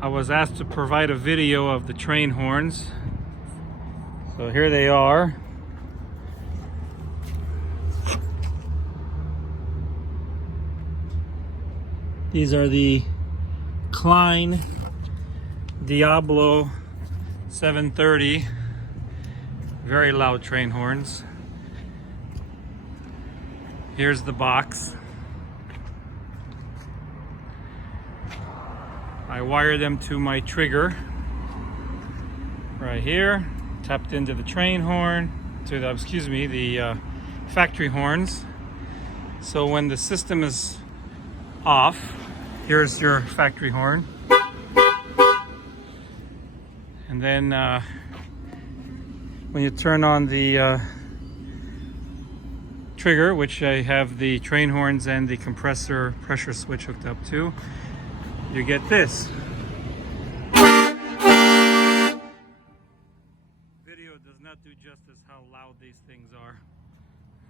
I was asked to provide a video of the train horns. So here they are. These are the Kleinn Diablo 730. Very loud train horns. Here's the box. I wire them to my trigger right here, tapped into the train horn, to the, the factory horns. So when the system is off, here's your factory horn. And then when you turn on the trigger, which I have the train horns and the compressor pressure switch hooked up to, you get this. Video does not do justice how loud these things are.